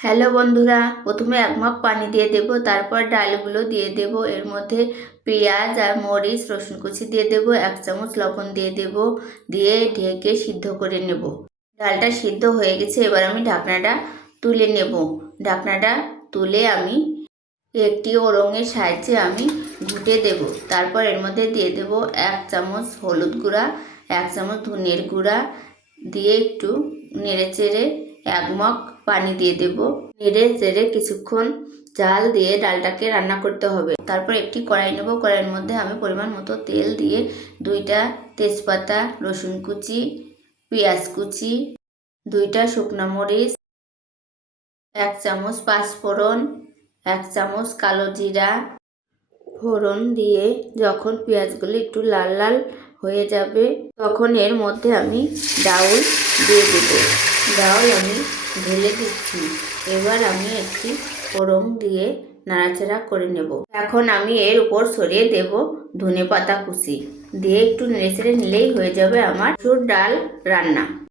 Hello বন্ধুরা, প্রথমে 1 mug পানি দিয়ে দেব, তারপর ডালগুলো দিয়ে দেব। এর মধ্যে পেঁয়াজ আর মরিচ, রসুন কুচি দিয়ে দেব, 1 চামচ লবণ দিয়ে দেব, দিয়ে ঢেকে সিদ্ধ করে নেব। ডালটা সিদ্ধ হয়ে গেছে, এবার আমি ঢাকনাটা তুলে নেব। ঢাকনাটা তুলে আমি একটি ওড়ঙের সাহায্যে আমি ঘুটে দেব। তারপর এর মধ্যে দিয়ে দেব 1 চামচ হলুদ গুঁড়া, 1 চামচ ধনের গুঁড়া দিয়ে একটু নেড়ে চেড়ে 1 মগ পানি দিয়ে দেব। নেড়ে চেড়ে কিছুক্ষণ জাল দিয়ে ডালটাকে রান্না করতে হবে। তারপর একটি কড়াই নেব, কড়াইয়ের মধ্যে আমি পরিমাণ মতো তেল দিয়ে 2টা তেজপাতা, রসুন কুচি, পেঁয়াজ কুচি, 2টা শুকনো মরিচ, 1 চামচ পাঁচফোড়ন, 1 চামচ কালো জিরা ফোড়ন দিয়ে যখন পেঁয়াজগুলো একটু লাল লাল হয়ে যাবে তখন এর মধ্যে আমি ডাউল দিয়ে দেব। ডাউল আমি ঢেলে দিচ্ছি। এবার আমি একটি ফোড়ন দিয়ে নাড়াচাড়া করে নেব। এখন আমি এর উপর ছড়িয়ে দেব ধনেপাতা কুচি দিয়ে একটু নেড়েচেড়ে নিলেই হয়ে যাবে আমার মসুর ডাল রান্না।